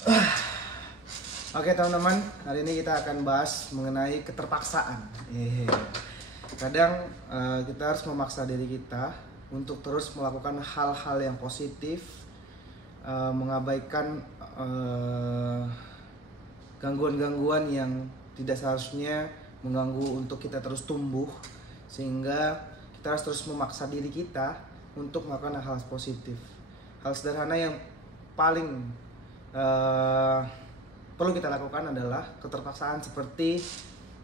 Oke teman-teman, hari ini kita akan bahas mengenai keterpaksaan. Kadang kita harus memaksa diri kita untuk terus melakukan hal-hal yang positif, mengabaikan gangguan-gangguan yang tidak seharusnya mengganggu untuk kita terus tumbuh, sehingga kita harus terus memaksa diri kita untuk melakukan hal positif. Hal sederhana yang paling perlu kita lakukan adalah keterpaksaan, seperti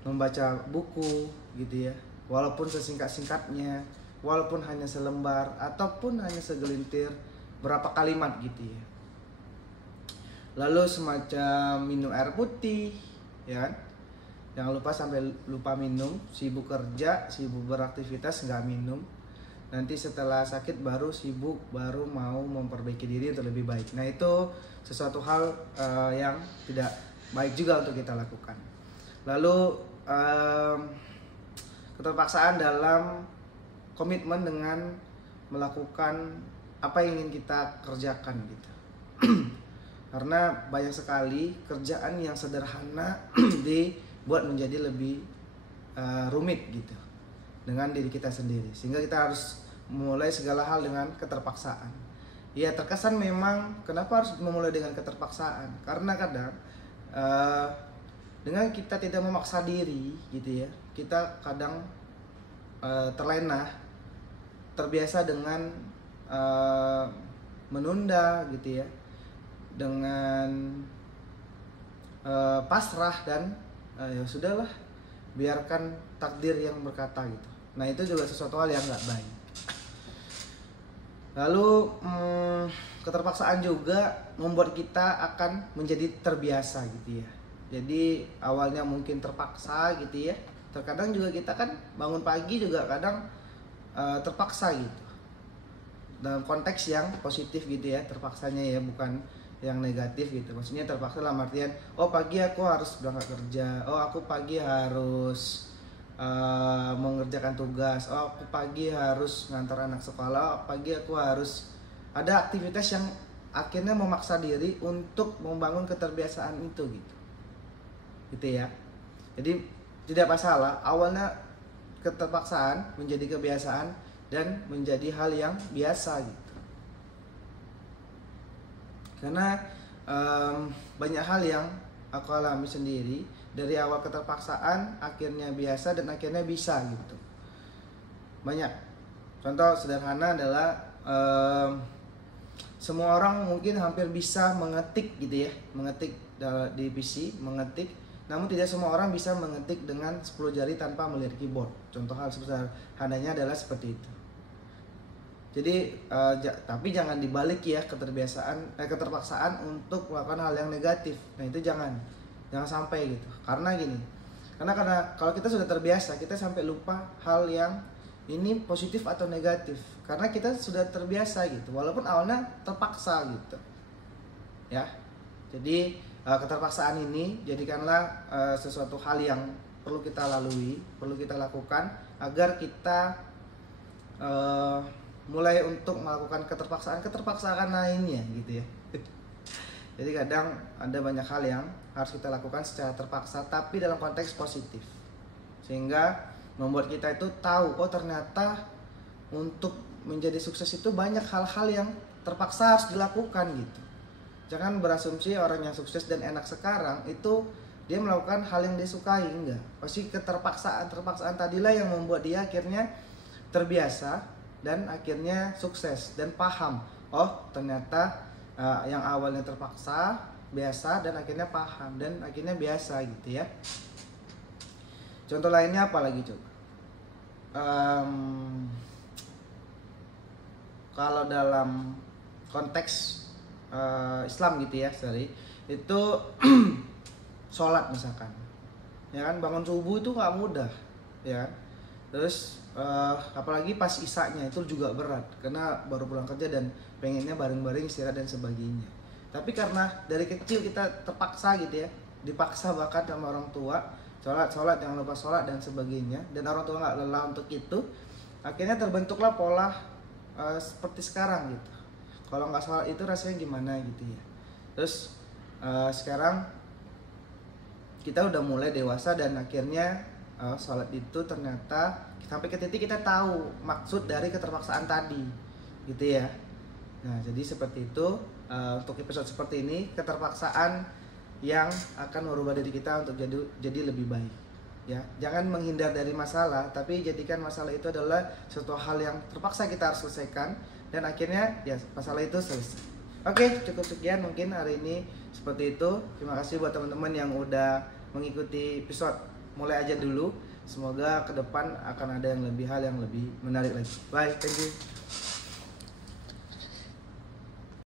membaca buku gitu ya, walaupun sesingkat-singkatnya, walaupun hanya selembar ataupun hanya segelintir berapa kalimat gitu ya. Lalu semacam minum air putih ya kan? Jangan lupa, sampai lupa minum. Sibuk kerja, sibuk beraktivitas, nggak minum. Nanti setelah sakit baru sibuk, baru mau memperbaiki diri untuk lebih baik. Nah, itu sesuatu hal yang tidak baik juga untuk kita lakukan. Lalu keterpaksaan dalam komitmen dengan melakukan apa yang ingin kita kerjakan gitu. Karena banyak sekali kerjaan yang sederhana dibuat menjadi lebih rumit gitu dengan diri kita sendiri, sehingga kita harus memulai segala hal dengan keterpaksaan. Ya, terkesan memang kenapa harus memulai dengan keterpaksaan, karena kadang dengan kita tidak memaksa diri gitu ya, kita kadang terlena, terbiasa dengan menunda gitu ya, dengan pasrah dan ya sudahlah, biarkan takdir yang berkata gitu. Nah, itu juga sesuatu hal yang nggak baik. Lalu keterpaksaan juga membuat kita akan menjadi terbiasa gitu ya. Jadi awalnya mungkin terpaksa gitu ya, terkadang juga kita kan bangun pagi juga kadang terpaksa gitu, dalam konteks yang positif gitu ya, terpaksanya ya, bukan yang negatif gitu. Maksudnya terpaksa dalam artian, oh pagi aku harus berangkat kerja, oh aku pagi harus mengerjakan tugas, oh aku pagi harus ngantar anak sekolah, oh pagi aku harus ada aktivitas yang akhirnya memaksa diri untuk membangun keterbiasaan itu gitu ya. Jadi tidak masalah awalnya keterpaksaan menjadi kebiasaan dan menjadi hal yang biasa gitu. Karena banyak hal yang aku alami sendiri, dari awal keterpaksaan akhirnya biasa dan akhirnya bisa gitu. Banyak contoh sederhana adalah semua orang mungkin hampir bisa mengetik gitu ya, mengetik di PC, mengetik, namun tidak semua orang bisa mengetik dengan 10 jari tanpa melihat keyboard. Contoh hal sederhananya adalah seperti itu. Jadi tapi jangan dibalik ya keterpaksaan untuk melakukan hal yang negatif. Nah, itu jangan sampai gitu. Karena gini, karena kalau kita sudah terbiasa, kita sampai lupa hal yang ini positif atau negatif, karena kita sudah terbiasa gitu, walaupun awalnya terpaksa gitu ya. Jadi keterpaksaan ini jadikanlah sesuatu hal yang perlu kita lalui, perlu kita lakukan agar kita mulai untuk melakukan keterpaksaan lainnya gitu ya. Jadi kadang ada banyak hal yang harus kita lakukan secara terpaksa, tapi dalam konteks positif, sehingga membuat kita itu tahu, oh ternyata untuk menjadi sukses itu banyak hal-hal yang terpaksa harus dilakukan gitu. Jangan berasumsi orang yang sukses dan enak sekarang itu dia melakukan hal yang dia sukai, enggak. Pasti keterpaksaan tadilah yang membuat dia akhirnya terbiasa dan akhirnya sukses dan paham, oh ternyata yang awalnya terpaksa biasa dan akhirnya paham dan akhirnya biasa gitu ya. Contoh lainnya apa lagi coba? Kalau dalam konteks Islam gitu ya, itu sholat misalkan, ya kan, bangun subuh itu nggak mudah, ya kan? Terus apalagi pas isanya itu juga berat, karena baru pulang kerja dan pengennya bareng-bareng istirahat dan sebagainya. Tapi karena dari kecil kita terpaksa gitu ya, dipaksa bahkan sama orang tua, sholat jangan lupa sholat dan sebagainya, dan orang tua nggak lelah untuk itu, akhirnya terbentuklah pola seperti sekarang gitu. Kalau nggak sholat itu rasanya gimana gitu ya. Terus sekarang kita udah mulai dewasa dan akhirnya sholat itu ternyata sampai ke titik kita tahu maksud dari keterpaksaan tadi, gitu ya. Nah, jadi seperti itu untuk episode seperti ini, keterpaksaan yang akan merubah diri kita untuk jadi lebih baik. Ya, jangan menghindar dari masalah, tapi jadikan masalah itu adalah suatu hal yang terpaksa kita harus selesaikan dan akhirnya ya masalah itu selesai. Oke, cukup sekian mungkin hari ini seperti itu. Terima kasih buat teman-teman yang udah mengikuti episode mulai aja dulu. Semoga ke depan akan ada hal yang lebih menarik lagi. Bye, thank you.